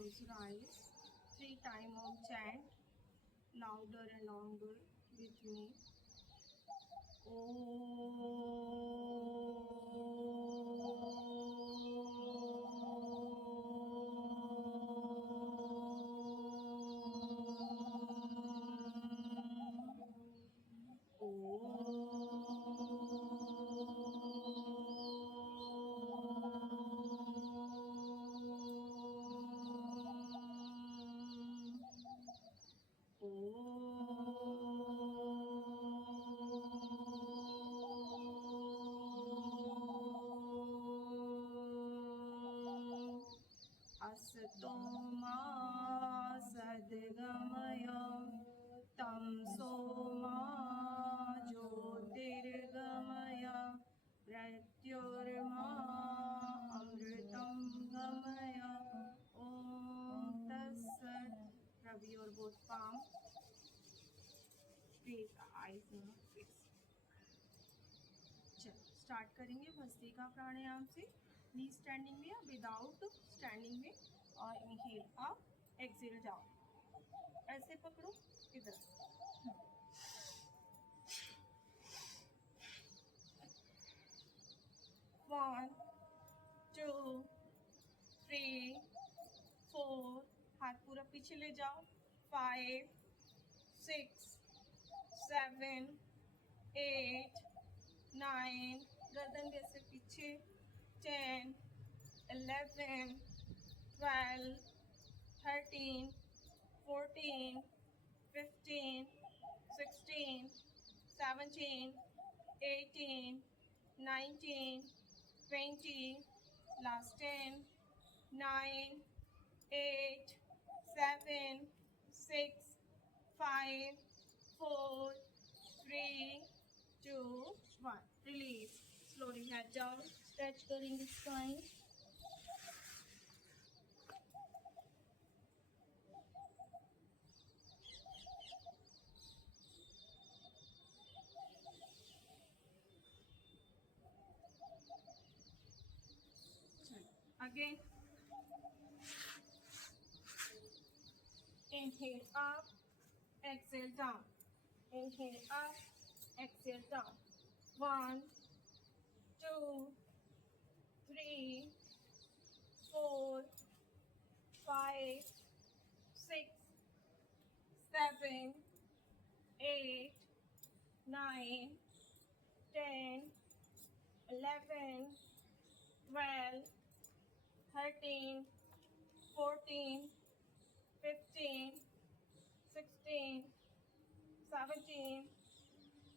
close your eyes. 3 times Om chant louder and longer with me. असतो मा सद्गमय तमसो मा ज्योतिर्गमय मृत्युर्मा अमृतं गमय ओम तत्सत्. Rub your both palm. Squeeze the eyes in your face. चलो स्टार्ट करेंगे भस्त्रिका प्राणायाम से. नी स्टैंडिंग में या विदाउट स्टैंडिंग में. और इनहेल अप, एक्सहेल डाउन. ऐसे पकड़ो इधर. 1 2 3 4. हाथ पूरा पीछे ले जाओ. 5 6 7 8 9. गर्दन जैसे पीछे. 10 11 12 13 14 15 16 17 18 19 20. last 10 9 8 7 6 5 4 3 2 1. Release. Slowly head down. Stretch करेंगे spine. Again. Inhale up, exhale down. Inhale up, exhale down. 1 2 3 4 5 6 7 8 9 10 11 12 13 14 15 16 17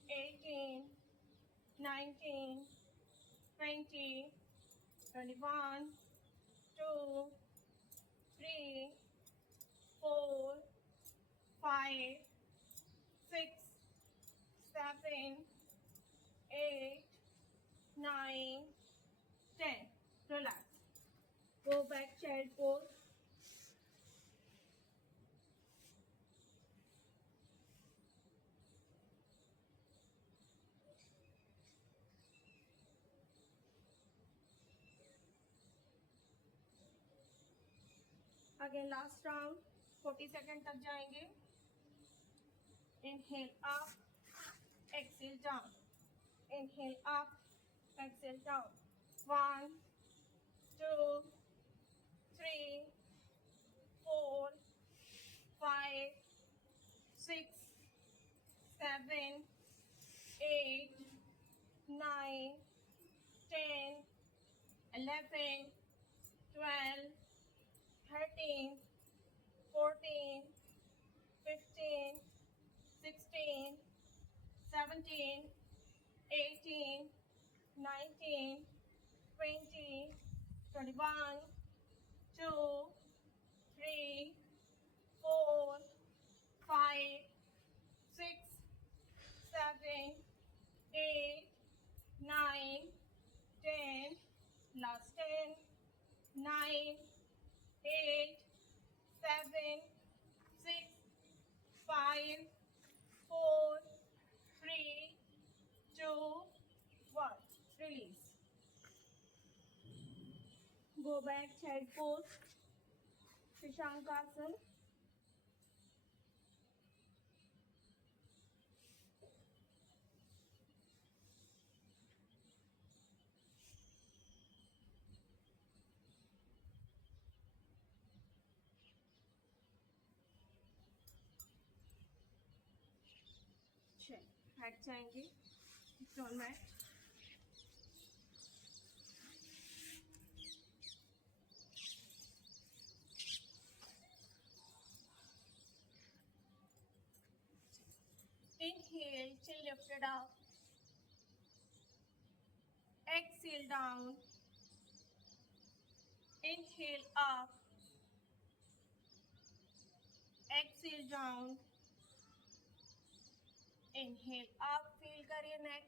18 19 20 21 2 3 4 5 6 7 8 9 10. Relax. Go back child pose. Again last round. 40 second तक जाएंगे. Inhale up, exhale down. Inhale up, exhale down. 1 2 3 4 5 6 7 8 9 10 11 12 13 14 15 16 17 18 19 20 21 2 3 4 5 6 7 8 9 10. last 10 9 8 7 6 5 4 3 2 1. Release. Go back child pose. Shishankasan. चलिए हट जाएंगे stone mat. Inhale, chin lifted up. Exhale down. Inhale up. Exhale down. Inhale up. Feel करिए neck.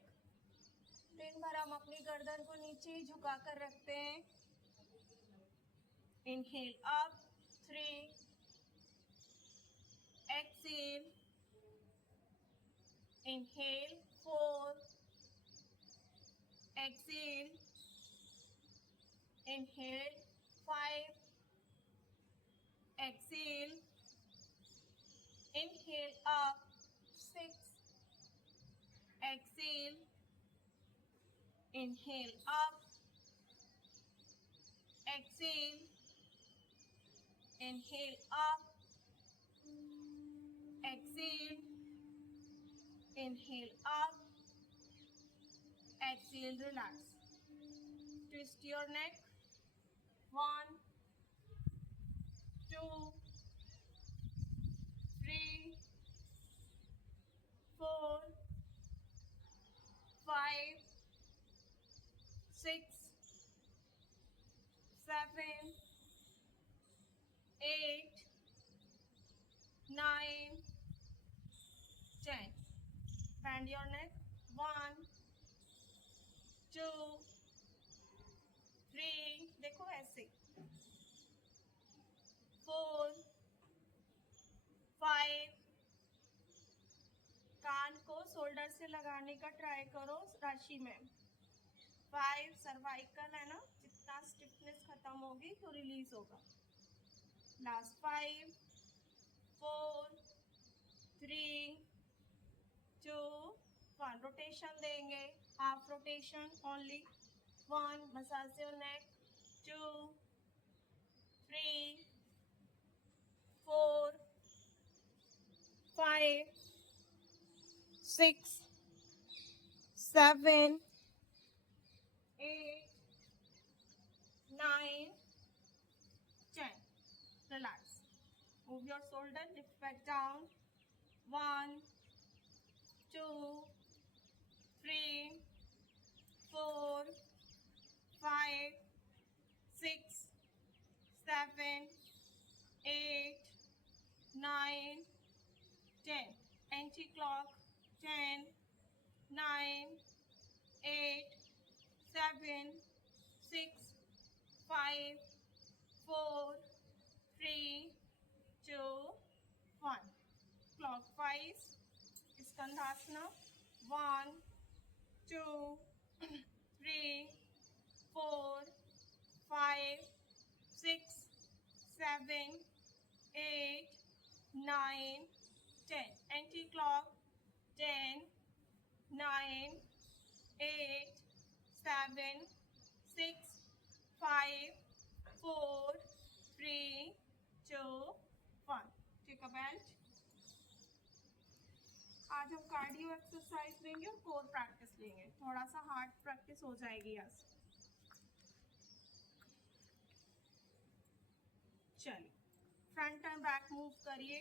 दिन भर हम अपनी गर्दन को नीचे ही झुका कर रखते हैं. Inhale up. 3. Exhale. Inhale. 4. Exhale. Inhale. 5. Exhale. Inhale up. 6. Exhale. Inhale up. Exhale. Inhale up. Exhale. Inhale up. Exhale, relax. Twist your neck. 1, 2, 3, 4, 5, 6, 7, 8, 9, 10. Bend your neck. 1, 2, 3. देखो ऐसे. 4, 5. कान को शोल्डर से लगाने का ट्राई करो राशि में. 5. सर्वाइकल है ना, जितना स्टिफनेस खत्म होगी तो रिलीज होगा. लास्ट 5, 4, 3, 2, 1. रोटेशन देंगे. Half rotation only. 1. Massage your neck. 2, 3, 4, 5, 6, 7, 8, 9, 10. Relax. Move your shoulder, lift back down. 1, 2, 3, 4, 5, 6, 7, 8, 9, 10. Anti-clock. 10, 9, 8, 7, 6, 5, 4, 3, 2, 1. Clockwise. Skandhasana. 1, 2, 3, 4, 5, 6, 7, 8, 9, 10. Anti-clock. 10, 9, 8, 7, 6, 5, 4, 3, 2, 1. Take a belt. आज हम कार्डियो एक्सरसाइज लेंगे और कोर प्रैक्टिस लेंगे. थोड़ा सा हार्ड प्रैक्टिस हो जाएगी आज. चलिए फ्रंट एंड बैक मूव करिए.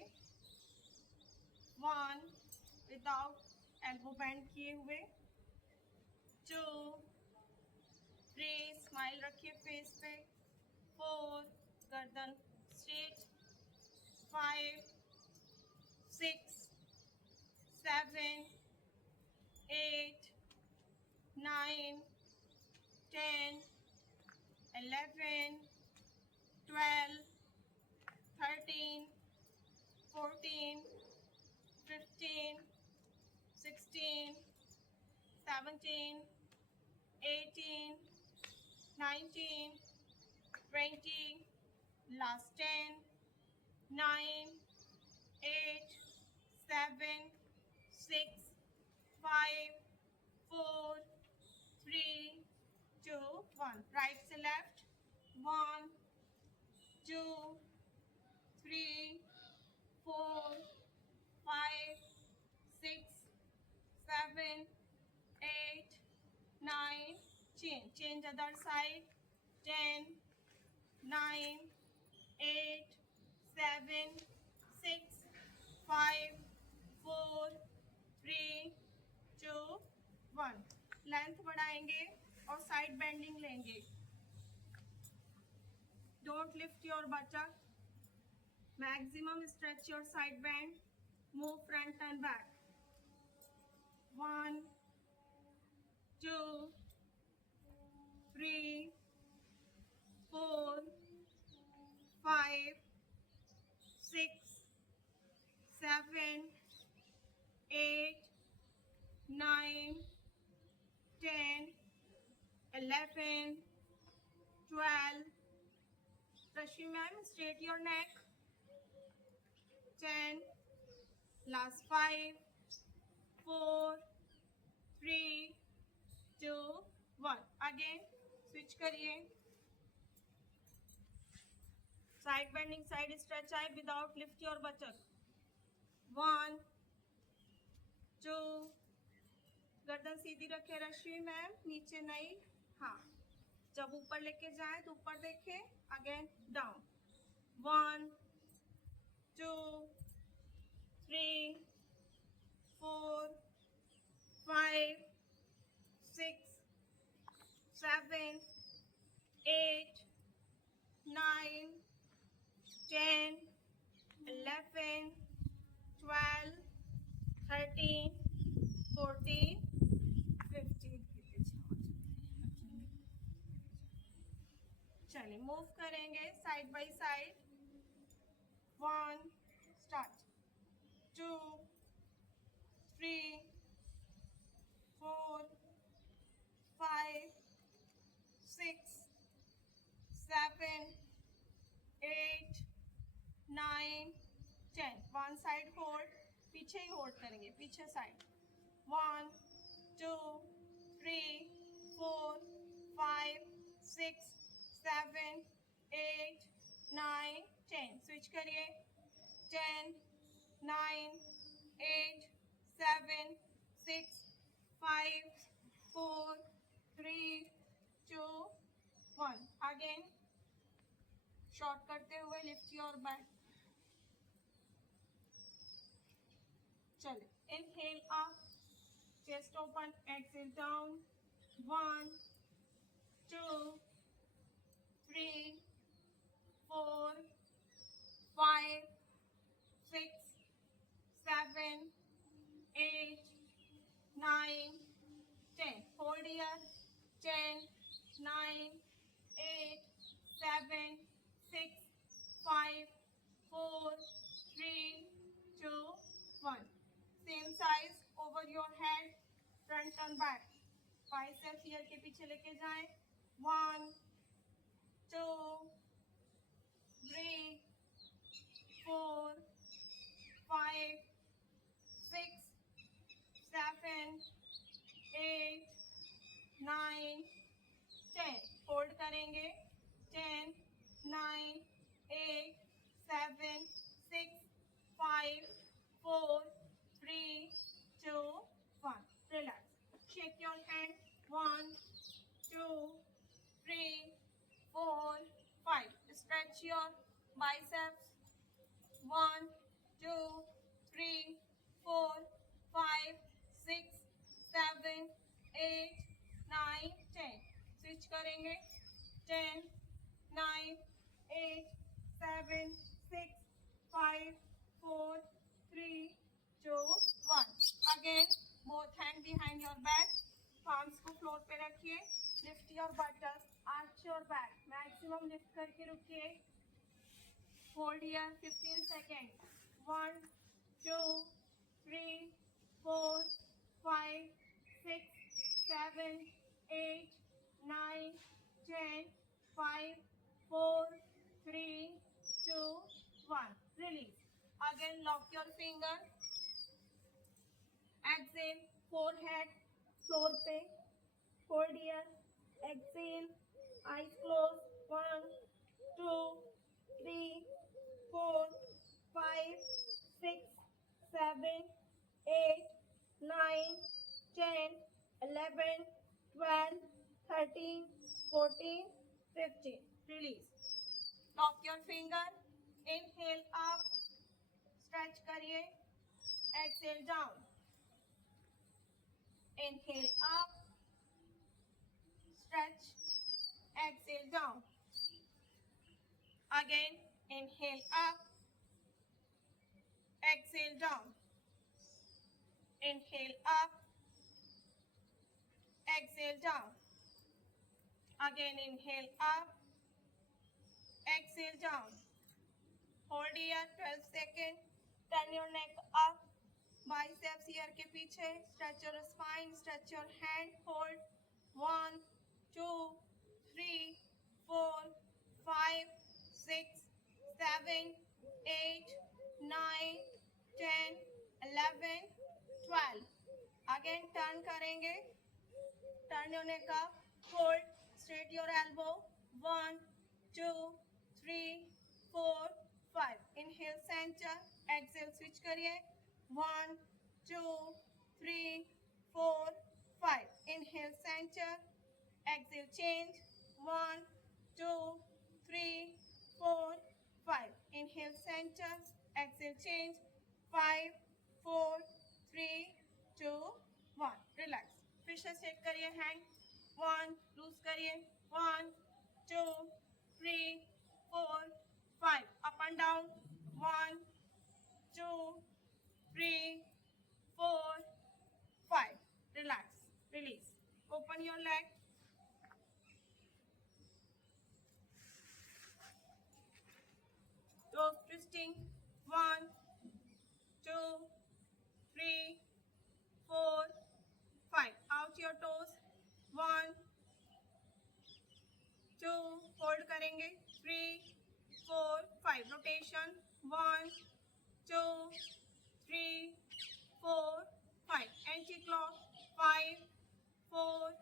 1, विदाउट एल्बो बेंड किए हुए. 2, 3, स्माइल रखिए फेस पे. 4, गर्दन स्ट्रेट. 5, 6, 7, 8, 9, 10, 11, 12, 13, 14, 15, 16, 17, 18, 19, 20, last 10, 9, 8, 7, 6, 5, 4, 3, 2, 1. Right से left. 1, 2, 3, 4, 5, 6, 7, 8, 9. Change other side. 10, 9, 8, 7, 6, 5, 4, 3, 2, 1. Length बढ़ाएंगे और साइड बेंडिंग लेंगे. Don't lift your buttock. Maximum stretch your side bend. Move front and back. 1, 2, 3, 4, 5, 6, 7, 8, 9, 10, 11, 12. Rashmi ma'am, straight your neck. 10. Last 5, 4, 3, 2, 1. Again, switch करिए. Side bending, side stretch आए without lift your buttock. 1, 2. गर्दन सीधी रखे रश्मि ma'am, नीचे नहीं. हाँ, जब ऊपर लेके जाए तो ऊपर देखे. Again down. 1, 2, 3, 4, 5, 6, 7, 8, 9, 10, 11, 12, 13, 14, 15. चलिए मूव करेंगे side by side. 1, start. 2, 3, 4, 5, 6, 7, 8, 9, 10. One side hold. पीछे ही होल्ड करेंगे, पीछे साइड. 1, 2, 3, 4, 5, 6, 7, 8, 9, 10. स्विच करिए. 10, 9, 8, 7, 6, 5, 4, 3, 2, 1. अगेन शॉर्ट करते हुए लिफ्ट योर बैक. चलिए. Inhale up, chest open, exhale down. 1, 2, 3, 4, 5, 6, 7, 8, 9, 10. Hold here. 10, 9, 8, 7, 6, 5, 4, 3, 2, 1. Same size over your head, front and back. Biceps here के पीछे लेके जाएं. 1, 2, 3, 4, 5, 6, 7, 8, 9, 10. होल्ड करेंगे. 10, 9, 8, 7, 6, 5, 4, 3, 2, 1. Relax. Shake your hand. 1, 2, 3, 4, 5. Stretch your biceps. 1, 2, 3, 4, 5, 6, 7, 8, 9, 10. Switch करेंगे. 10, 9, 8, 7, 6, 5, 4, 3, 2, 1. Again, both hand behind your back. Palms को floor पे रखिए. Lift your buttocks. Arch your back. Maximum lift करके रुकिए. Hold here 15 seconds. 1, 2, 3, 4, 5, 6, 7, 8, 9, 10. 5, 4, 3, 2, 1. Lock your finger, exhale, forehead floor पे, hold here, exhale, eyes close, 1 2 3 4 5 6 7 8 9 10 11 12 13 14 15. Release. Lock your finger. Inhale up. Stretch करिए. Exhale down. Inhale up. Stretch. Exhale down. Again. Inhale up. Exhale down. Inhale up. Exhale down. Again inhale up. Exhale down. Hold here 12 seconds. Turn your neck up. Biceps here के पीछे. Stretch your spine. Stretch your hand. Hold. 1 2 3 4 5 6 7 8 9 10 11 12. Again turn करेंगे. Turn your neck up. Hold. Straight your elbow. 1 2 3 4 5. Inhale center. Exhale switch करिए. 1 2 3 4 5. Inhale center. Exhale change. 1 2 3 4 5. Inhale center. Exhale change. 5 4 3 2 1. Relax. फिर से set करिए hand. 1 loose करिए. 1 2 3 4 5. Up and down. 1 2 3 4 5. Relax. Release. Open your leg. Toes twisting. 1 2 3 4 5. Out your toes. 1 2. Hold करेंगे. 3 4 5. Rotation. 1 2 3 4 5. Anti-clock. 5 4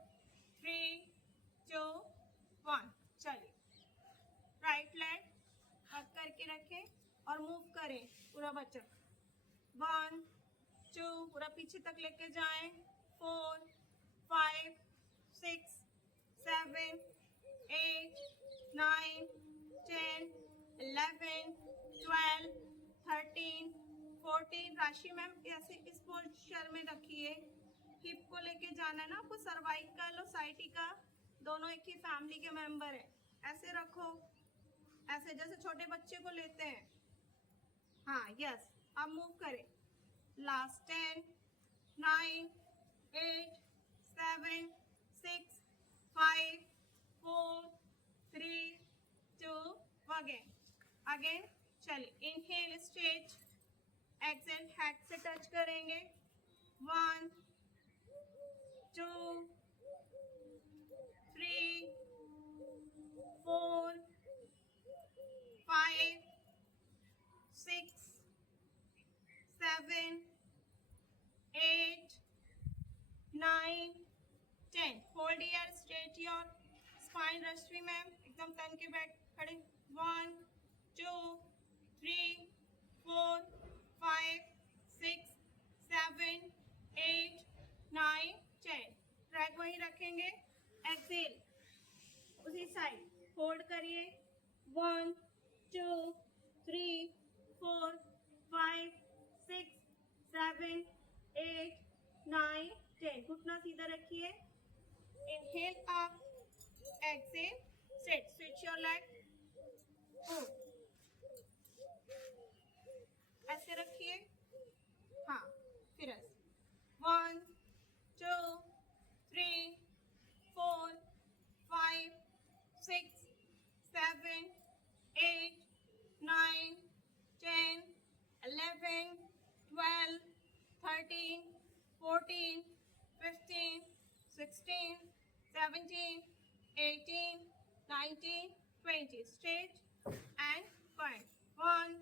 3 2 1. चलिए. Right leg हक करके रखें और मूव करें पूरा बच्चा. 1 2. पूरा पीछे तक लेके जाएं. 4 5 6 7 8 9 10 11 12 13 14. राशि मैम ऐसे इस पोस्चर में रखिए. हिप को लेके जाना है ना आपको. सर्वाइकल और साइटिका दोनों एक ही फैमिली के मेंबर हैं. ऐसे रखो. ऐसे जैसे छोटे बच्चे को लेते हैं. हाँ यस. अब मूव करें. लास्ट 10 9 8 7 6 5 4 3 2 अगेन चलिए. Inhale stretch. एक्सेल हैक से टच करेंगे. 1 2 3 4 5 6 7 8 9 10. Hold here. Straight your spine. Rashmi ma'am एकदम तन के बैठ खड़े. 1 2 3 4 5 6 7 8 9 10. ट्रैक वहीं रखेंगे. एक्सेल उसी साइड. होल्ड करिए. 1 2 3 4 5 6 7 8 9 10. घुटना सीधा रखिए. Inhale up. Exhale set. Switch your leg. ऐसे रखिए. हाँ फिर 1 2 3 4 5 6 7 8 9 10 11 12 13 14 15 16 17 18 19 20. Straight and point. 1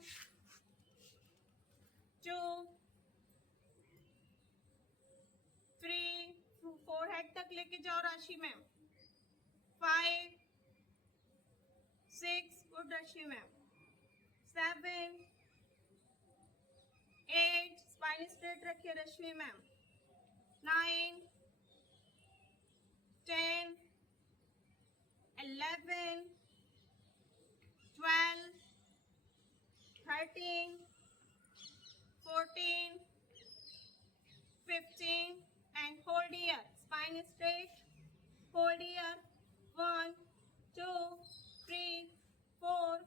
लेके जाओ राशि मैम। 5 6 गुड रश्मि मैम। 7 8 स्पाइन स्ट्रेट रखिए रश्मि ma'am. 9 10 11 12 13 14 15 and hold here. Spine straight. Hold here. 1 2 3 4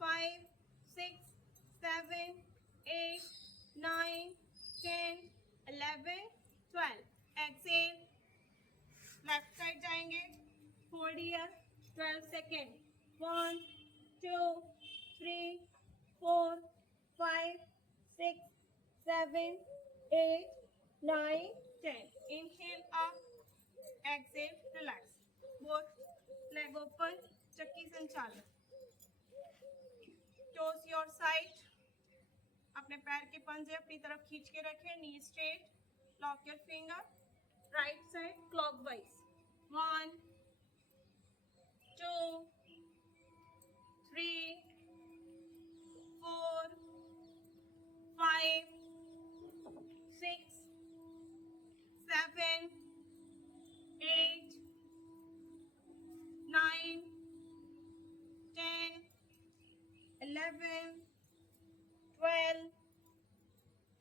5 6 7 8 9 10 11 12. Exhale. Left side जाएंगे. Hold here. 12 seconds. 1 2 3 4 5 6 7 8 9 10. Inhale up. Exhale. Relax. Both leg open. चक्की संचालन. Toes your side. अपने पैर के पंजे अपनी तरफ खींच के रखें. Knee straight. Lock your finger. Right side clockwise. 1 2 3 4 5 6 7 8 9 10 11 12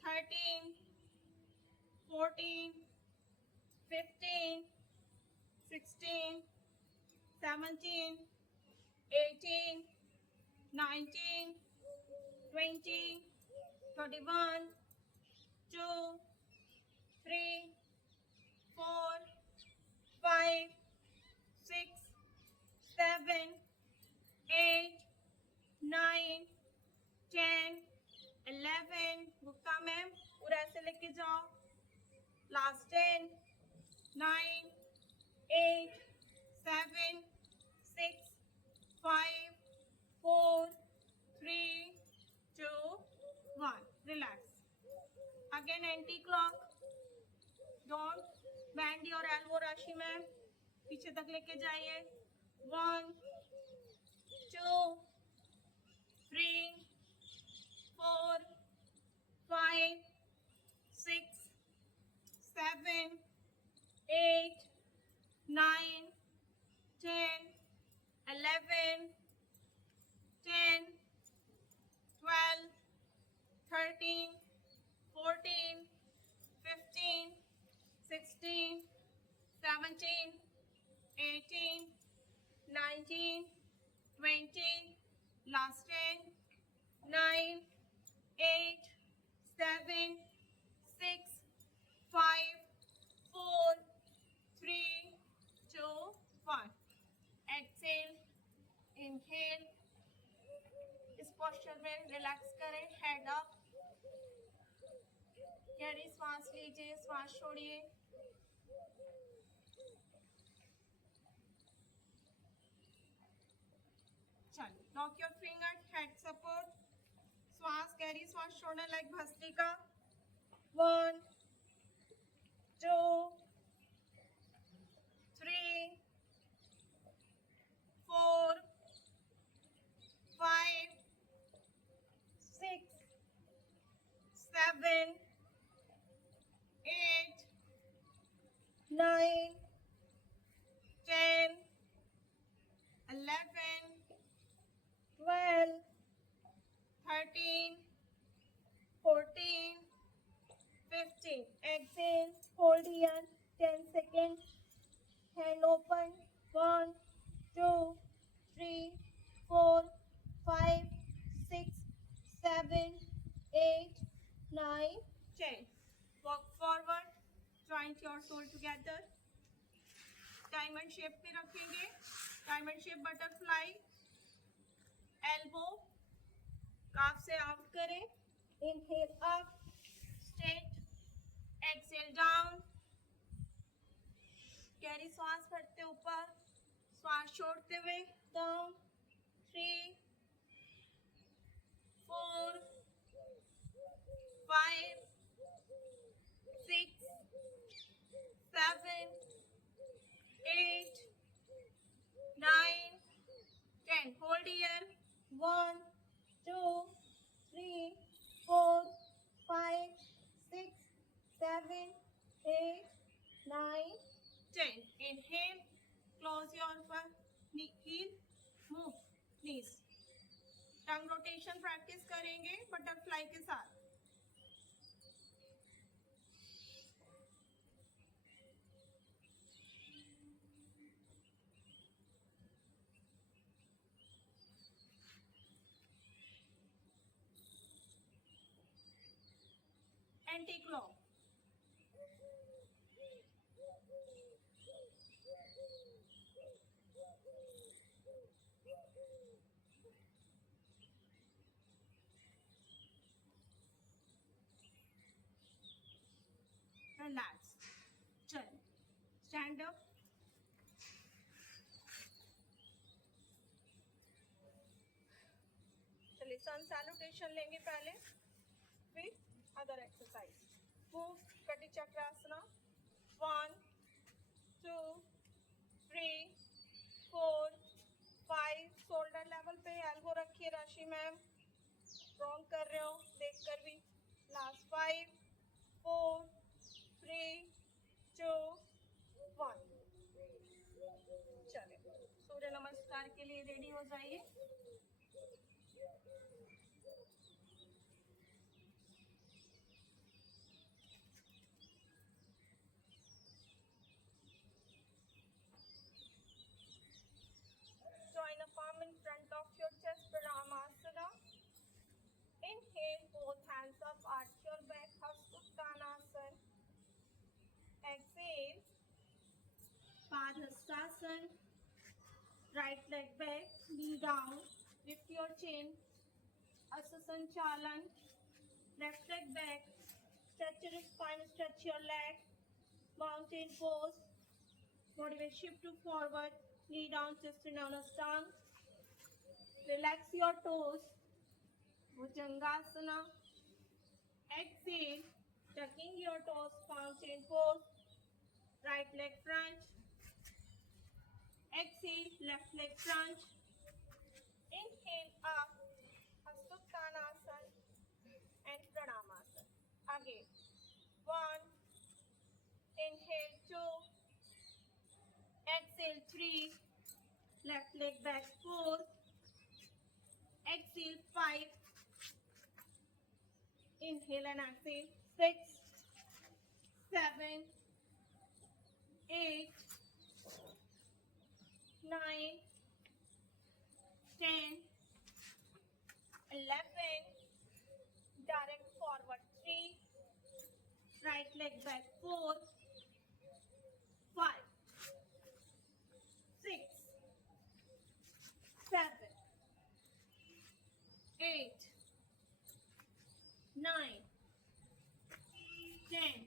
13 14 15 16 17 18 19 20 21 2 3 4 5 6 7 8 9 10 11. Gupta ma'am पूरा ऐसे लेके जाओ. Last 10 9 8 7 6 5 4 3 2 1. Relax. Again anti-clock. Don't bend your elbow राशि मैम. पीछे तक लेके जाइए. 1 2 3 4 5 6 7 8 9 10 11 10 12 13 14 15 16 17 18 19 20. Last 10 9 8 7 6 5 4 3 2 1. Exhale. Inhale. इस पोस्चर में रिलैक्स करें. Head up. गहरी सांस लीजिए. सांस छोड़िए. चलिए. Lock your finger. Head support. श्वास गहरी श्वास छोड़ने like bhastrika. 1 2 3 4 5 6 7 8 9 10 11 12 13 14 15. Exhale. Hold here. 10 seconds. Hand open. 1 2 3 4 5 6 7 8 9 10. Walk forward. Joint your soul together. Diamond shape पे रखेंगे. Diamond shape butterfly. Elbow calf से out करें. Inhale up. Straight. Exhale down. गहरी सांस भरते ऊपर. श्वास छोड़ते हुए down. 3 4 5 6 7 8, 9, 10. Hold here. 1, 2, 3, 4, 5, 6, 7, 8, 9, 10. Inhale. Close your heel. Move. Knees. Tongue rotation practice करेंगे बटरफ्लाई के साथ. एंटी-क्लॉ. रिलैक्स. चल. Stand up. चलिए सन सैल्यूटेशन लेंगे पहले, फिर अदर एक्सरसाइज. मूव. कटी चक्रासना. 1, 2, 3, 4, 5. शोल्डर लेवल पे एल्बो रखिए राशि मैम. स्ट्रॉन्ग कर रहे हो देखकर भी. लास्ट 5, 4, 3, 2, 1. चले सूर्य नमस्कार के लिए रेडी हो जाइए. Join a palm in front of your chest, Pranamasana. Inhale, both hands up, arch your back, Hasuttanasana. Exhale, Padhastasana. Right leg back, knee down, lift your chin, Asasanchalan. Left leg back, stretch your spine, stretch your leg, mountain pose. Body will shift to forward, knee down, chest in on a stance. Relax your toes, Bhujangasana. Exhale, tucking your toes, mountain pose. Right leg crunch. Exhale, left leg crunch. Inhale up, Hasuttanasana and Pranamasana. Again, 1, inhale 2, exhale 3, left leg back 4, exhale 5, inhale and exhale 6, 7, 8, 9, 10, 11, direct forward 3, right leg back 4, 5, 6, 7, 8, 9, 10,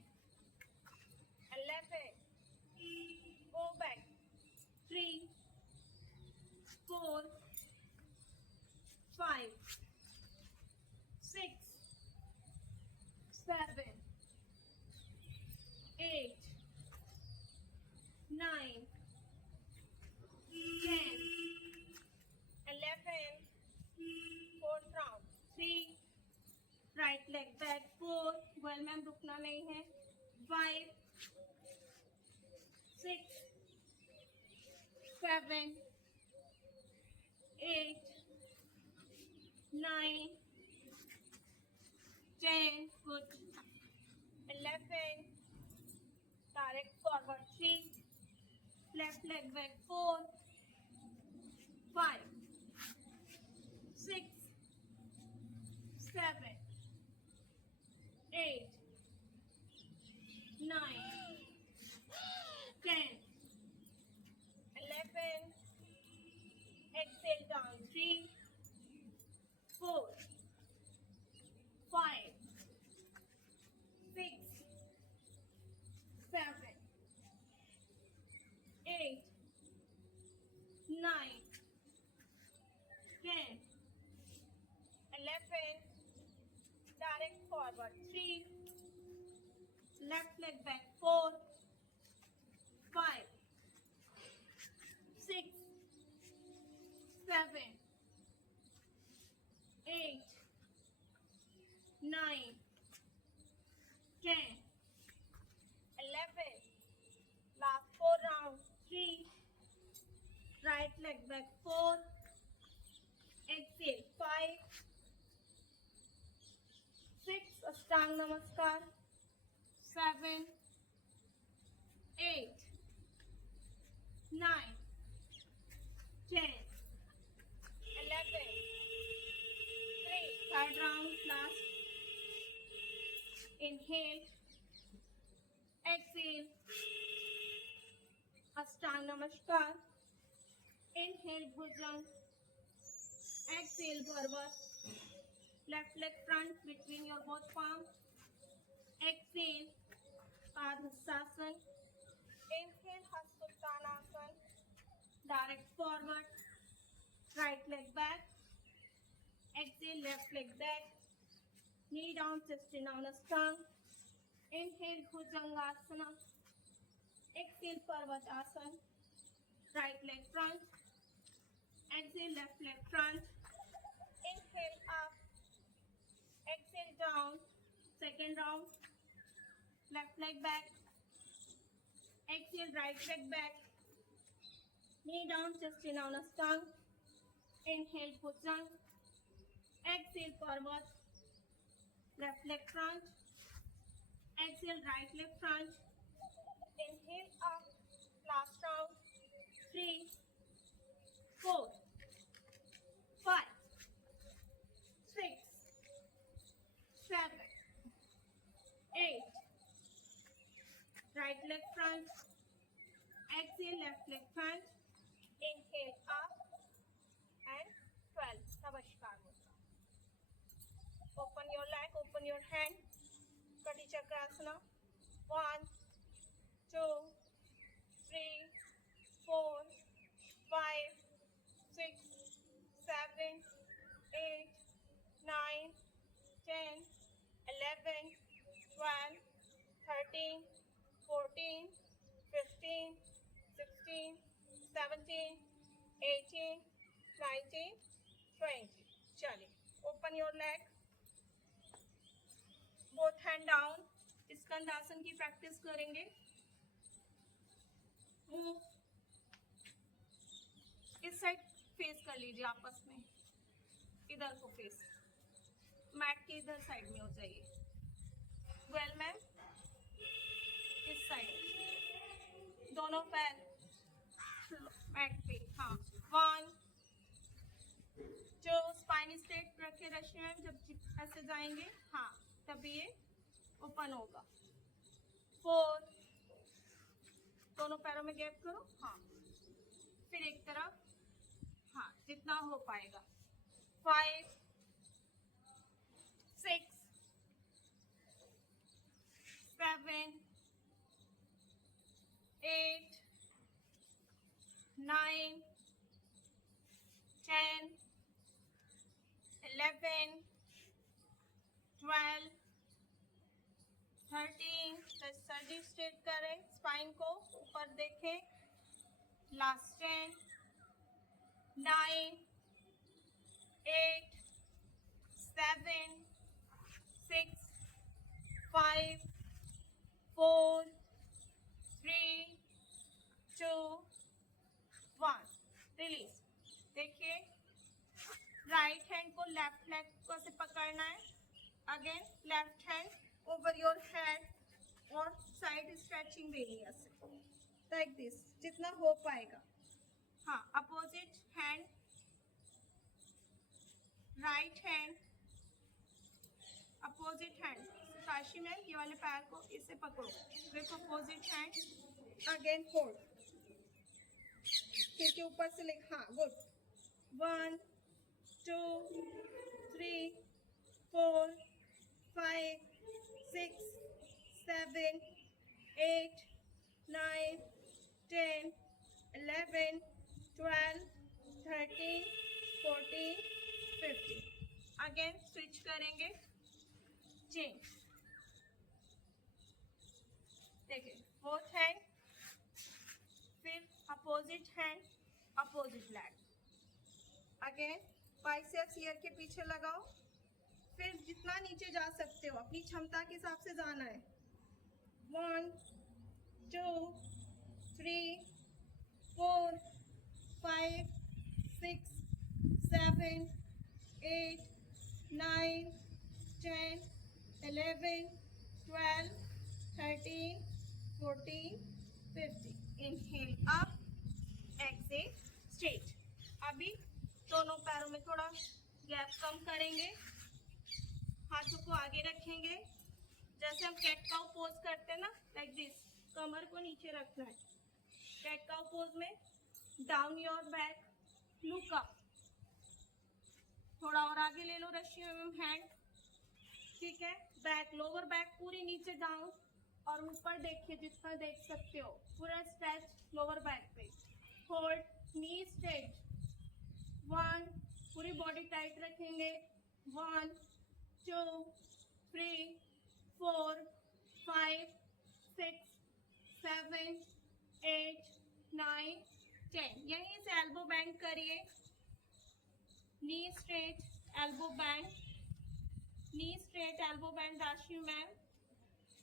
11, go back 3, 4, 5, 6, 7, 8, 9, 10, 11, fourth round 3, right leg back 4, well ma'am रुकना नहीं है, 5, 6, 7, 8, 9, 10, good, 11, direct forward 3, left leg back 4, 5, 6, 7, 8, 9, 10, 11, exhale down 3, 4, 5, 6, 7, 8, 9, 10, 11, direct forward 3, left leg back 4, 5, 7, 8, 9, 10, 11. Last 4 rounds. 3. Right leg back. 4. Exhale. 5, 6. Ashtanga Namaskar. 7, 8, 9, 10, 11. 3. Third round. Last. Inhale. Exhale. Ashtanga Namaskar. Inhale Bhujang. Exhale Bharvat. Left leg front between your both palms. Exhale Padhastasana. Inhale Hasuttanasana. Direct forward. Right leg back. Exhale left leg back. Knee down, chest in on a tongue. Inhale Bhujangasana. Exhale Parvatasana. Right leg front. Exhale left leg front. Inhale up. Exhale down. Second round. Left leg back. Exhale right leg back. Knee down, chest in on a tongue. Inhale Bhujang. Exhale Parvat. Left leg front. Exhale right leg front. Inhale up. Last round. 3, 4, 5, 6, 7, 8. Right leg front. Exhale left leg front. Inhale up. And 12. Namaskar Mudra. Open your leg. Open your hand. Kati Chakrasana. 1, 2, 3, 4, 5, 6, 7, 8, 9, 10, 11, 12, 13, 14, 15, 16, 17, 18, 19, 20. चलिए, open your leg. Both hand down. स्कंदासन की practice करेंगे. Move इस side face कर लीजिए आपस में. इधर को फेस. मैट के इधर साइड में हो जाइए. Well ma'am. इस साइड दोनों पैर मैट पे. हाँ. 1, 2. स्पाइन स्ट्रेट रखे रश्मि मैम. जब ऐसे जाएंगे हाँ तभी ये ओपन होगा. 4. दोनों पैरों में गैप करो. हाँ. फिर एक तरफ. हाँ जितना हो पाएगा. 5, 6, 7, 8, 9, 10, 11, 12, 13. सर्दी स्ट्रेट करें. स्पाइन को ऊपर देखें. लास्ट 10, 9, 8, 7, 6, 5, 4, 3, 2, 1. रिलीज. देखिए राइट हैंड को लेफ्ट लेग को से पकड़ना है. Again left hand over your head और साइड स्ट्रेचिंग देनी है लाइक दिस जितना हो पाएगा. हाँ. Opposite hand. Right hand opposite hand. Kashi में ये वाले पैर को इससे पकड़ो. देखो अपोजिट हैंड. Again hold. फिर के ऊपर से ले. हाँ गुड. 1, 2, 3, 4, 5, 6, 7, 8, 9, 10, 11, 12, 13, 14, 15. अगेन स्विच करेंगे. चेंज. देखिए बोथ हैंड. फिर opposite hand opposite leg. Again biceps year के पीछे लगाओ, फिर जितना नीचे जा सकते हो अपनी क्षमता के हिसाब से जाना है। 1 2 3 4 5 6 7 8 9 10 11 12 13 14 15। Inhale up, exhale straight. अभी दोनों पैरों में थोड़ा गैप कम करेंगे, हाथों को आगे रखेंगे जैसे हम कैट काउ पोज करते हैं ना, लाइक दिस। कमर को नीचे रखना है। कैट काउ पोज में down your back, look up. थोड़ा और आगे ले लो रस्सी में हैंड, ठीक है। बैक, लोअर बैक पूरी नीचे डाउन और ऊपर देखिए जितना देख सकते हो, पूरा स्ट्रेच लोअर बैक पे। Hold, knee straight. 1, पूरी बॉडी टाइट रखेंगे। 1 2 3 4 5 6 7 8 9 10। यहीं से एल्बो बैंड करिए। Knee straight, elbow band, knee straight, elbow band. राशि मैम,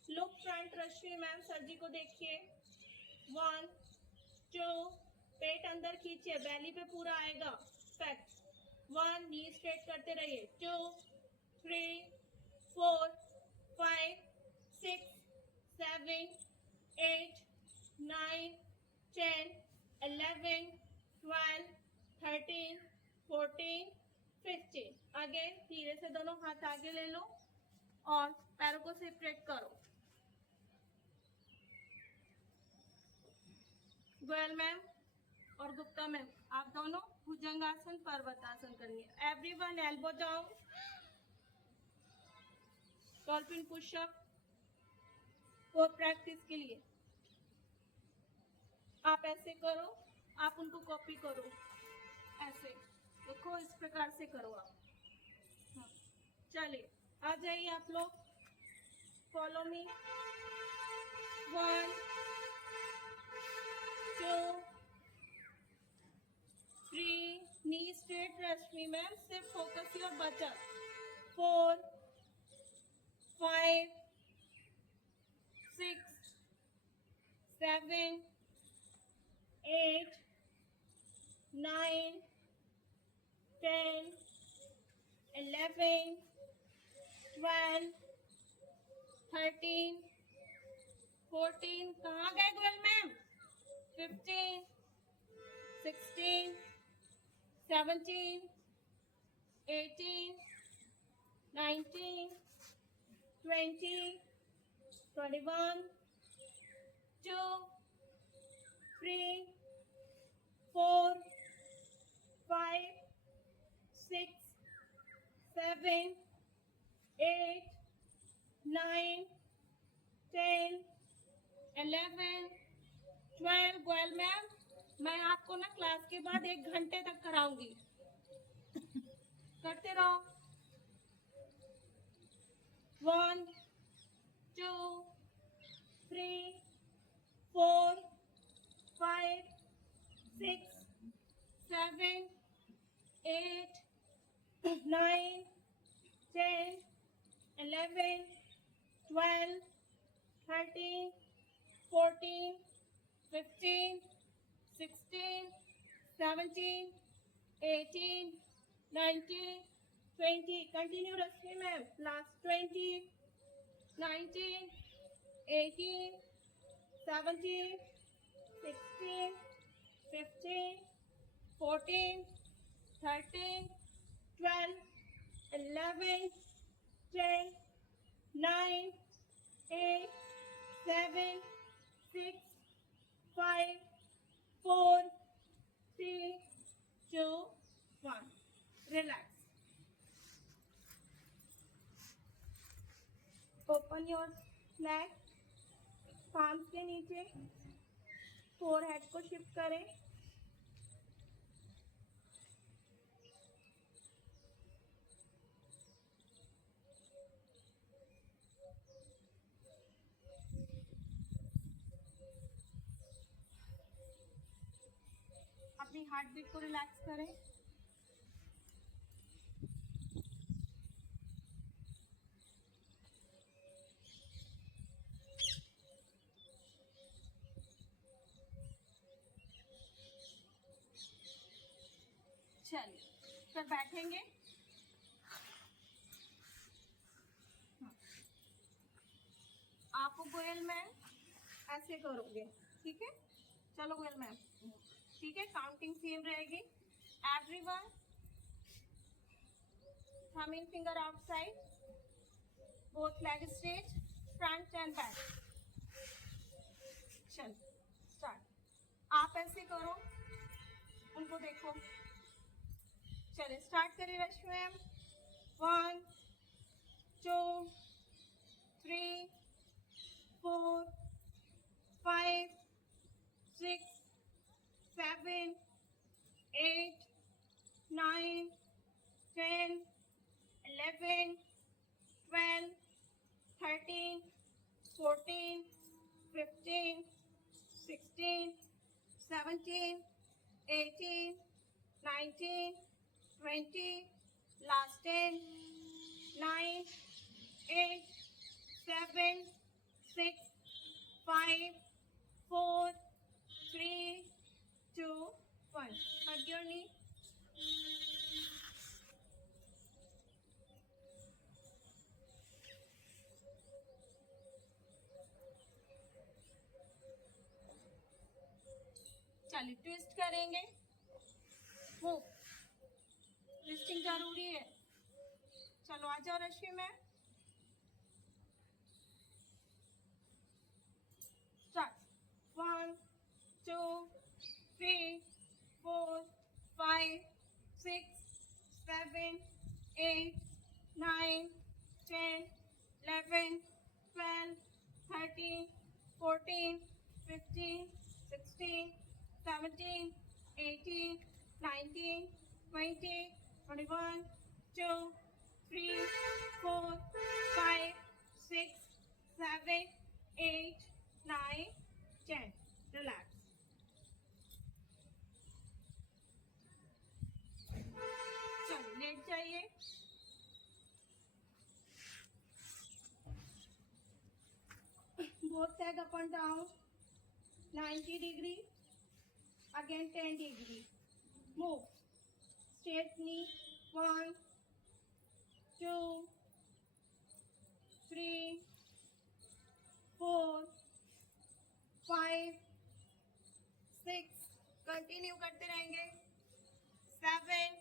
लुक फ्रंट। रश्मि मैम, सर जी को देखिए। 1 2, पेट अंदर खींचिए, बैली पे पूरा आएगा फैट। 1, नी स्ट्रेट करते रहिए। 2 3 4 5 6 7 8 9 10 11 12 13 14 15। अगेन धीरे से दोनों हाथ आगे ले लो और पैरों को सेपरेट करो। गोयल मैम और गुप्ता मैम, आप दोनों भुजंगासन, पर्वतासन करेंगे। Everyone elbow down, dolphin pushup. और प्रैक्टिस के लिए आप ऐसे करो, आप उनको कॉपी करो। ऐसे देखो, इस प्रकार से करो आप। हाँ, चलिए आ जाइए आप लोग, फॉलो मी। 1 2 3, नी स्ट्रेट रश्मि मैम, सिर्फ फोकस योर बटन। 4 5 6 7 8 9 10 11 12 13 14। कहाँ गए गोयल मैम? 15 16 17 18 19 20 21 2 3 4 5 6 7 8 9 10 11 12। गोयल मैम, मैं आपको ना क्लास के बाद 1 घंटे तक कराऊंगी, करते रहो। 1 2 3 4 5 6 7 8 9 10 11 12 13 14 15 16 17 18 19 20। Continue Rashmi ma'am. Last 20 19 18 17 16 15 14 13 12 11 10 9 8 7 6 5 4 3 2 1। Relax. Open your leg, palms के नीचे, फोरहेड को शिफ्ट करें। अपनी हार्ट बीट को रिलैक्स करें। कर बैठेंगे। आप गोयल मैम ऐसे करोगे, ठीक है। चलो गोयल मैम, ठीक है, काउंटिंग सेम रहेगी। Everyone thumb in finger outside, both leg straight, front end back. चल स्टार्ट। आप ऐसे करो, उनको देखो। चलिए स्टार्ट करिए रश्मि ma'am. 1 2 3 4 5 6 7 8 9 10 11 12 13 14 15 16 17 18 19 20 last 10 9 8 7 6 5 4 3 2 1 hug your knee। चलिए ट्विस्ट करेंगे, वो ट्विस्टिंग जरूरी है। चलो आ जाओ रश्मि मैम। स्टार्ट। 1 2 3 4 5 6 7 8 9 10 11 12 13 14 15 16 17 18 19 20 21 2 3 4 5 6 7 8 9 10 रिलैक्स। चलो लेट जाइए। both leg up and down 90 degree, again 10 degree, move straight knee 1 2 3 4 5 6 continue करते रहेंगे 7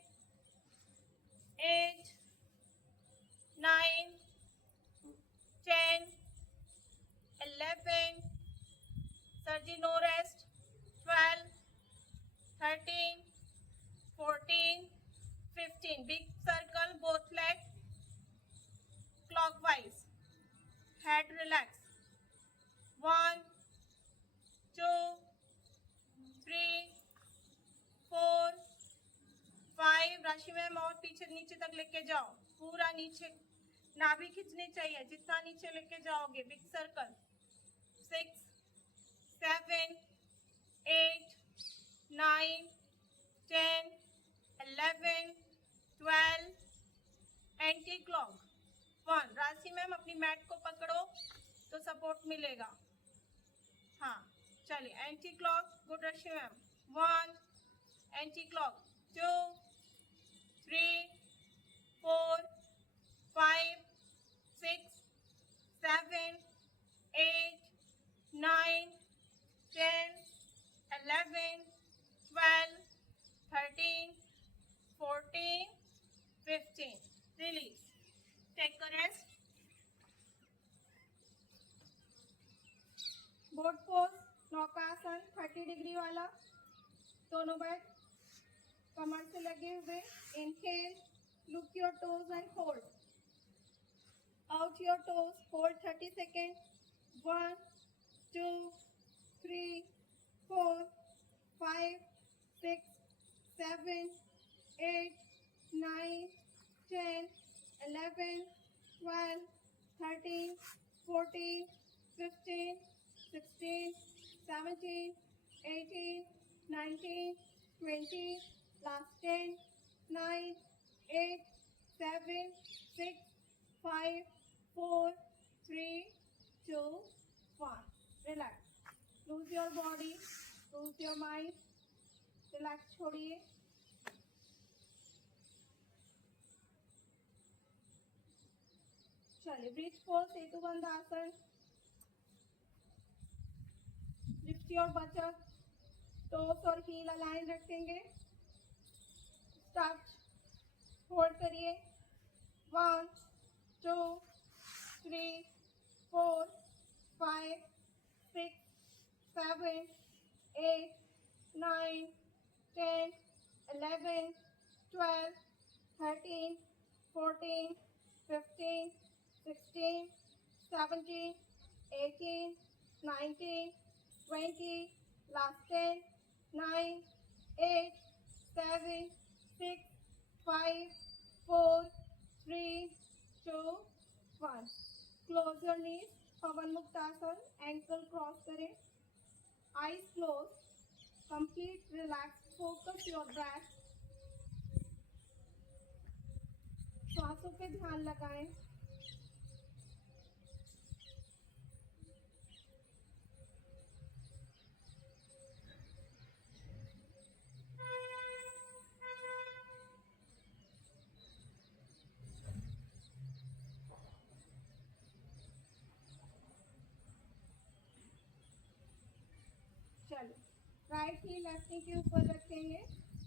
8 9 10 11 सर्जी no rest 12 13 14 15 big circle both leg clockwise, head relax 1 2 3 4 5 राशि मैम और पीछे नीचे तक लेके जाओ, पूरा नीचे नाभि खींचनी चाहिए, जितना नीचे लेके जाओगे। Big circle 6 7 8 9 10 11 12 anti clock 1। राशि मैम अपनी मैट को पकड़ो तो सपोर्ट मिलेगा। हाँ चलिए एंटी क्लॉक, गुड राशि ma'am. 1 anti clock 2 3 4 5 6 7 8 9 10 11 12 13 14 15 release, take a rest। Boat pose naukasana 30 degree वाला, दोनों बैठ कमर से लगे हुए। Inhale, look your toes and hold, out your toes, hold 30 second. 1 2 3 4 5 6 7 8 9 10 11 12 13 14 15 16 17 18 19 20 last 10 9 8 7 6 5 4 3 2 1 relax, lose your body, lose your mind, relax छोड़िए। चलिए ब्रिज पोज सेतुबंध आसन। लिफ्ट योर बटक, टोस और हील अलाइन रखेंगे। स्टार्ट, होल्ड करिए। 1 2 3 4 5 6 7 8 9 10 11 12 13 14 15 16 17 18 19 20 last 10 9 8 7 6 5 4 3 2 1। Close your knees, pawan muktasana. Ankle cross करें, eyes close, complete relax, focus your breath. श्वासों पे ध्यान लगाएं। चलो, राइट नी लेफ्ट नी के ऊपर रखेंगे।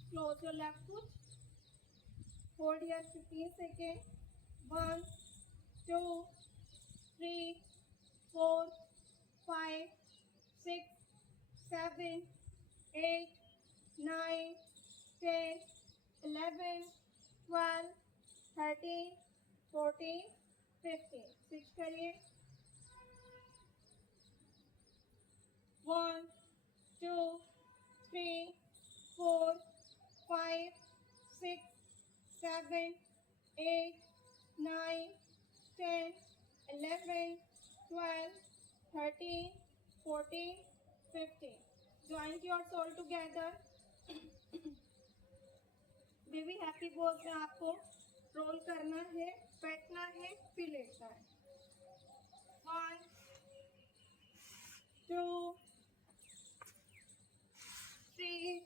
Close your left foot, hold here 15 second. 1 2 3 4 5 6 7 8 9 10 11 12 13 14 15। Switch करिए। 1 2 3 4 5 6 7 8 9 10 11 12 13 14 15। Joint your soul together। Baby happy pose में आपको रोल करना है, बैठना है, फिर लेटना है। 1 2 3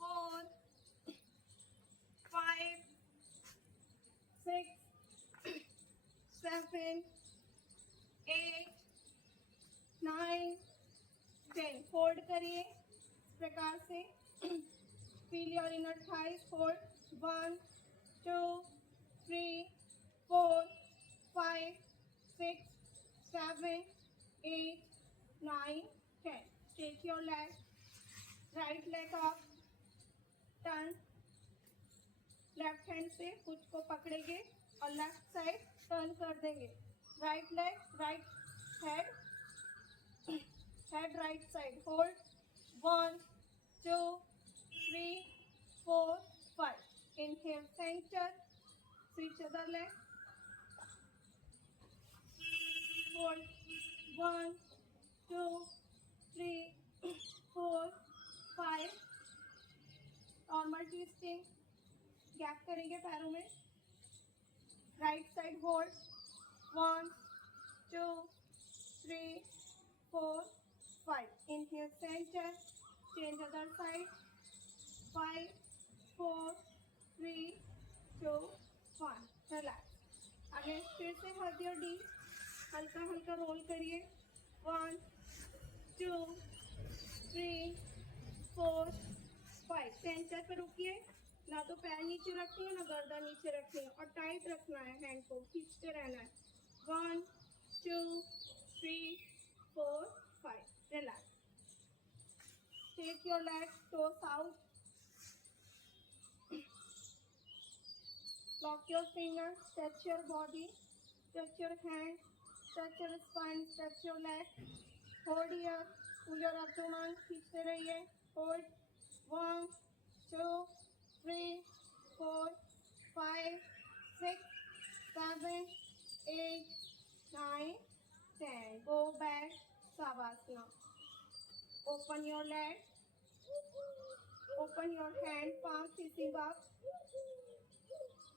4 5 6 7 8 9 10। फोल्ड करिए इस प्रकार से। Feel your inner thighs, hold. 1 2 3 4 5 6 7 8 9 10। Take your leg, right leg up, turn. Left hand से फुट को पकड़ेंगे और लेफ्ट साइड टर्न कर देंगे। Right leg, right head, head right side, hold. 1 2 3 4 5। Inhale center, switch other leg, hold। 1 2 3 4 5। Normal twisting, gap करेंगे पैरों में। Right side hold. 1 2 3 4 5। Inhale center, change other side। 5 4 3 2 1। Relax. Again फिर से हद योर डी, हल्का हल्का रोल करिए। 1 2 3 4 5। सेंटर पे रुकिए, ना तो पैर नीचे रखनी है ना गर्दन नीचे रखनी है, और टाइट रखना है, हैंड को खींचते रहना है। 1 2 3 4 5। Relax. Take your leg toes out, lock your fingers, stretch your body, stretch your hand, stretch your spine, stretch your leg। hold here, pull your abdomen, खींचते रहिए। hold। 1 2 3 4 5 6 7 8 9 10। go back, savasana। open your leg, open your hand, palm facing up,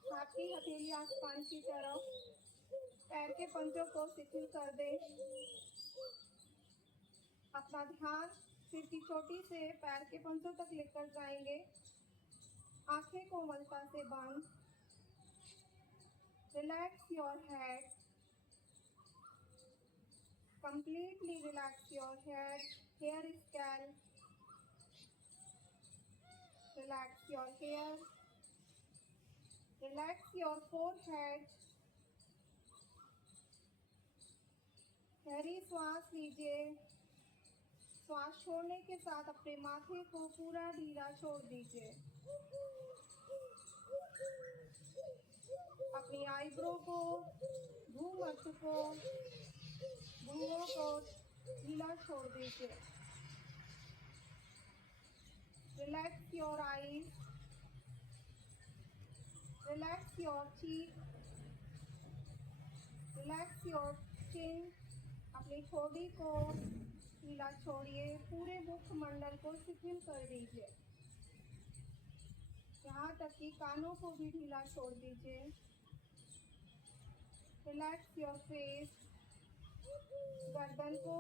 हाथ की हथेली आसमान की तरफ। पैर के पंजों को शिथिल कर दें। अपना ध्यान सिर की चोटी से पैर के पंजों तक लेकर जाएंगे। आंखें कोमलता से बंद। Relax your head. Completely relax your head, hair scalp. Relax your hair. Relax your forehead. गहरी सांस लीजिए। सांस छोड़ने के साथ अपने माथे को पूरा ढीला छोड़ दीजिए। अपनी आईब्रो को, भ्रूमध्य को, भ्रुओं को ढीला छोड़ दीजिए। Relax your eyes, relax your cheek, relax your chin. अपनी ठोड़ी को ढीला छोड़िए, पूरे मुखमंडल को शिथिल कर दीजिए, यहाँ तक कि कानों को भी ढीला छोड़ दीजिए। रिलैक्स योर फेस, गर्दन को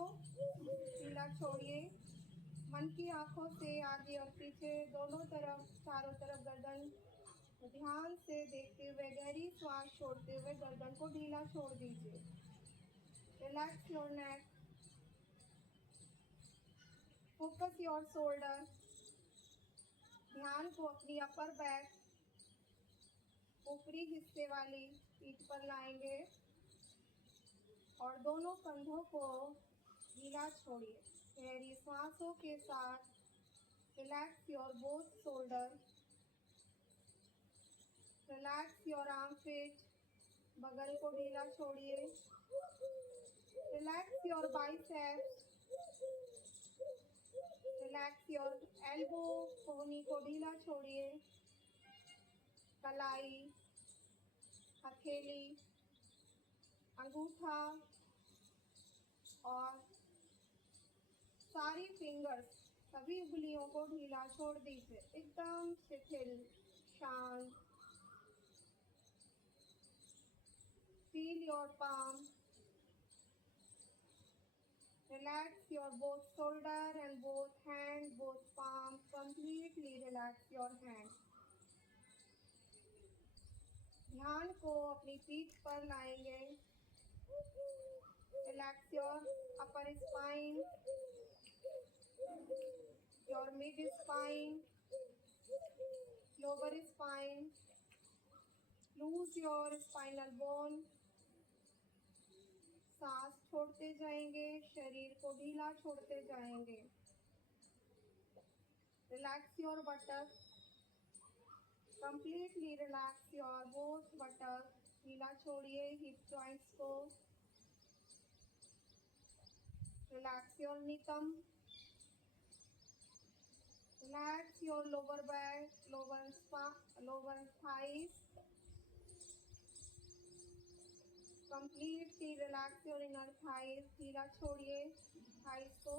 ढीला छोड़िए, मन की आंखों से आगे और पीछे दोनों तरफ, चारों तरफ गर्दन ध्यान से देखते हुए गहरी सांस छोड़ते हुए गर्दन को ढीला छोड़ दीजिए। Relax your neck, focus your shoulder. ध्यान को अपनी अपर बैक, ऊपरी हिस्से वाली पीठ पर लाएंगे और दोनों कंधों को ढीला छोड़िए। गहरी सांसों के साथ relax your both shoulder, relax your armpit. बगल को ढीला छोड़िए। Relax your biceps, relax your elbow. कोहनी को ढीला छोड़िए। कलाई, हथेली, अंगूठा और सारी फिंगर्स, सभी उंगलियों को ढीला छोड़ दीजिए, एकदम शिथिल, शांत। Feel your palm. Relax your both shoulder and both hand, both palms. Completely relax your hand. ध्यान को अपनी पीठ पर लाएंगे। Relax your upper spine, your mid spine, lower spine. Loose your spinal bone. सांस छोड़ते जाएंगे, शरीर को ढीला छोड़ते जाएंगे। Relax your buttock. Completely relax your both buttock. ढीला छोड़िए हिप जॉइंट्स को। Relax your knee thumb. Relax your lower back, lower thighs. Completely relax your inner thighs. ढीला छोड़िए thighs को।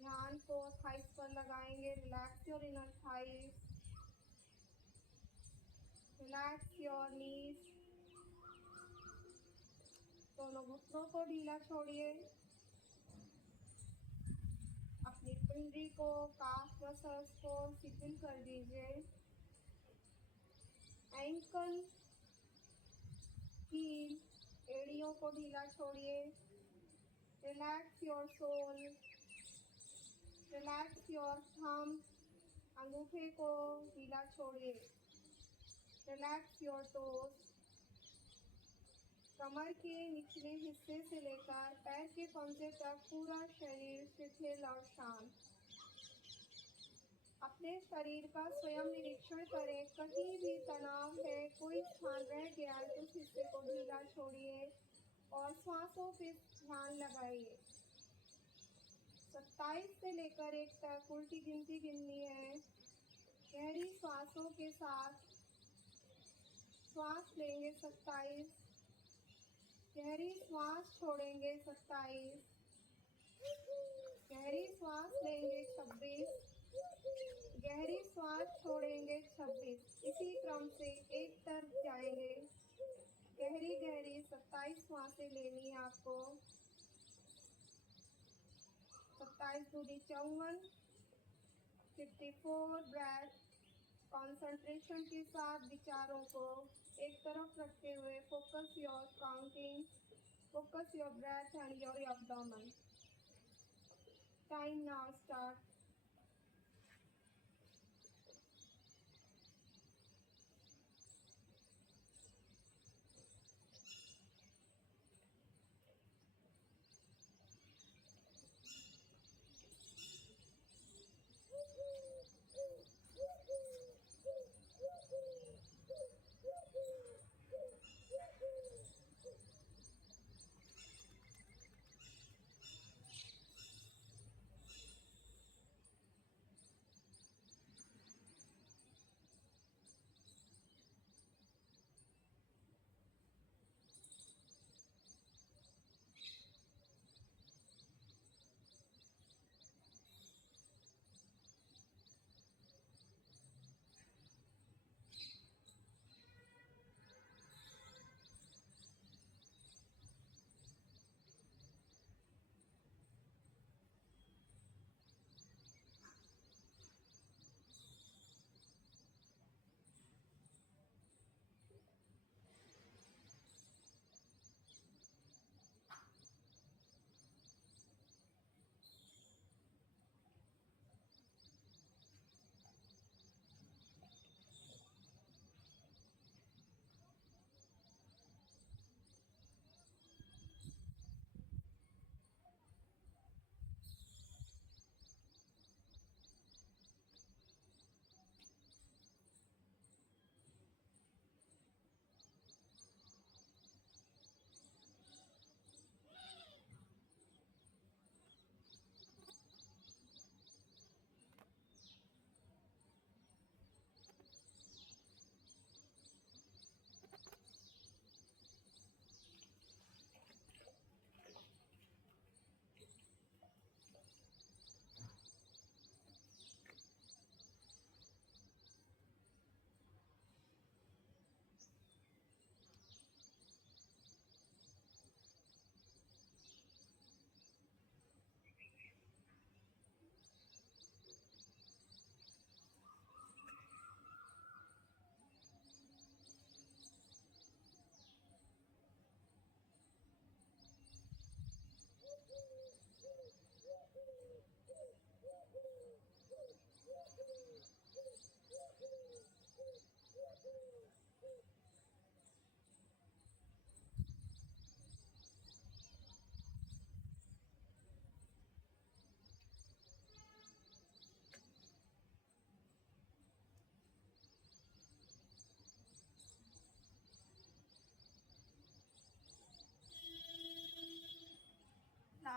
ध्यान को thighs पर लगाएंगे। Relax your inner thighs. Relax your knees. दोनों घुटनों को ढीला छोड़िए। अपनी पिंडली को, काफ मसल्स को शिथिल कर दीजिए। एंकल, हील, एड़ियों को ढीला छोड़िए। Relax your sole, relax your thumb. अंगूठे को ढीला छोड़िए। Relax your toast. कमर के निचले हिस्से से लेकर पैर के पंजे तक पूरा शरीर शिथिल और शांत। अपने शरीर का स्वयं निरीक्षण करें, कहीं भी तनाव है, कोई स्थान रह गया है तो उस हिस्से को ढीला छोड़िए और सांसों पे ध्यान लगाइए। 27 से लेकर 1 तक उल्टी गिनती गिननी है। गहरी सांसों के साथ श्वास लेंगे 27, गहरी श्वास छोड़ेंगे 27, गहरी श्वास लेंगे 26, गहरी श्वास छोड़ेंगे 26। इसी क्रम से एक तरफ जाएंगे। गहरी गहरी 27 श्वासें लेनी है आपको। 27 दूनी 54, 54 ब्रेथ। कॉन्सेंट्रेशन के साथ विचारों को एक तरफ रखते हुए focus your counting, focus your breath and your abdomen. Time now start.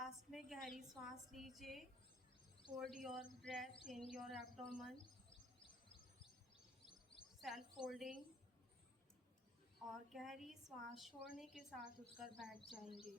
Last में गहरी सांस लीजिए। Hold your breath in your abdomen, self folding, और गहरी सांस छोड़ने के साथ उठकर बैठ जाएंगे।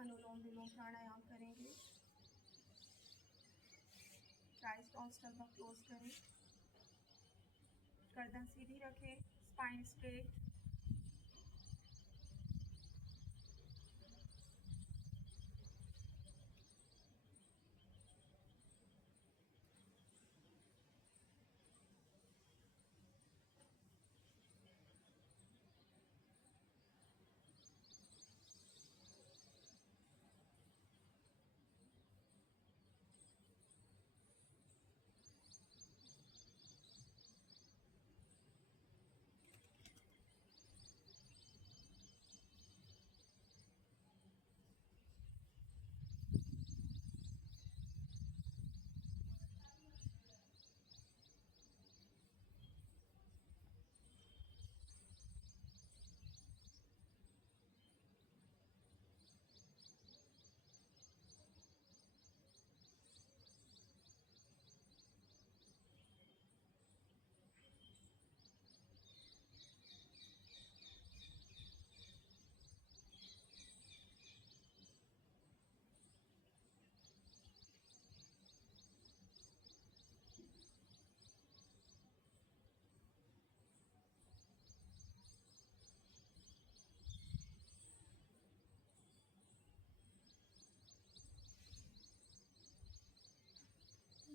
अनुलोम विलोम प्राणायाम करेंगे। ट्राई स्ट्रॉन्ग स्टमक क्लोज करें। गर्दन सीधी रखें, spine straight.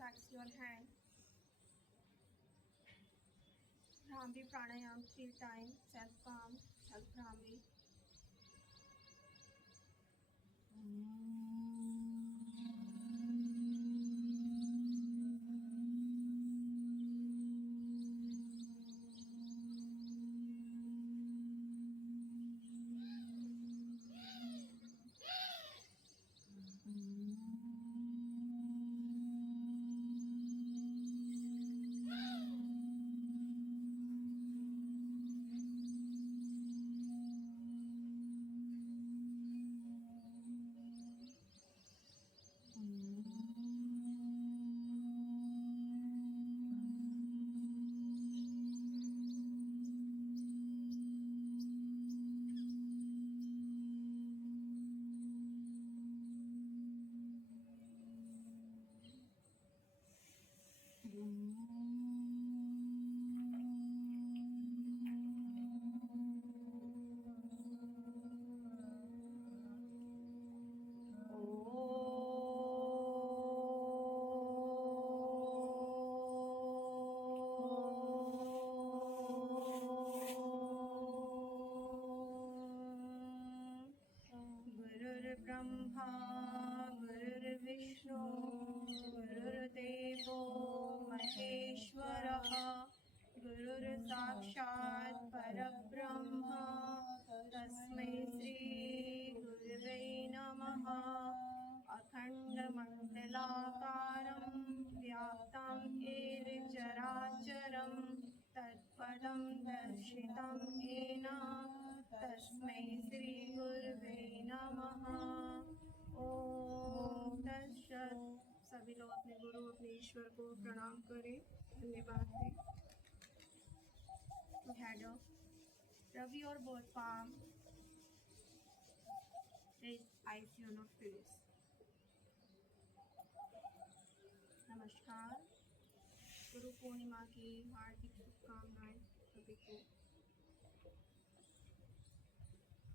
relax your hand. Bhramvi pranayam 3 times, self calm, self Bhramvi. Brahma, Gurur Vishnu, Gurur Devo Maheshwara, Gurur Sakshat Parabrahma, Tasmai Shri Gurave Namaha, Akhanda Mangalakaram, Vyaptam Yer Characharam, Tatpadam Darshitam Yena, तस्मै श्री गुरुवे नमः। ओम तत्सत। सभी लोग अपने गुरु अपने ईश्वर को प्रणाम करें, धन्यवाद दें। To head up, rub your both palm, raise eyes to your face. नमस्कार, गुरु पूर्णिमा की हार्दिक शुभकामनाएं सभी को।